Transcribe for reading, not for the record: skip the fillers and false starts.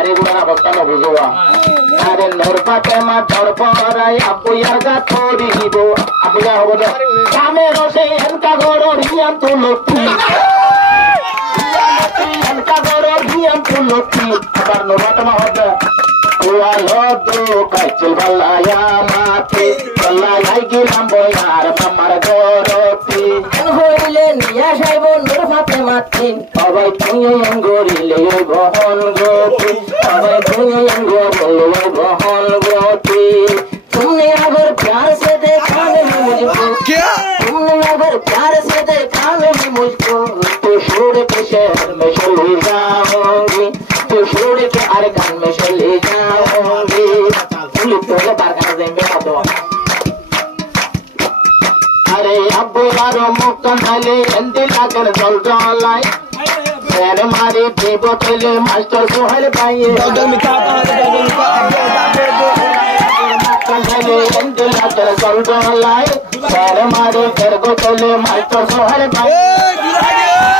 गाड़ी गुड़ा बक्का न बुझुआ अरे नरपाते मा धरपराय अपुयार गा थोड़ी हिबो अपुया होबो ना कामे रोसे इनका गोरो हियाम तो लोटी इनका गोरो हियाम तो लोटी अबर नरपाते मा होबे हुआ लोटो कचल बल्लाया माते बल्लाया गिलाम बोयार ममर गोरोती होइले निया साइबो नरपाते माते अबाई तुयं गोरिले बहन गोती अबाई तुयं गोरिले बहन गोती तुमने अगर प्यार से देखा नहीं मुझको क्या तुमने अगर प्यार से देखा नहीं मुझको तो छोड़ के शहर में चली जाऊंगी तो छोड़ के अरकान में चली जाऊंगी पुलिस तो बार कर देंगे तो अरे अब यारो मुक्का खाले अंदर लागल चल जालाई तेरे मारे बेबो चले मास्टर सोहल भाई डॉक्टर मिठा खाले अंदर लागल चल जालाई तेरे मारे तेरे को चले मास्टर सोहल भाई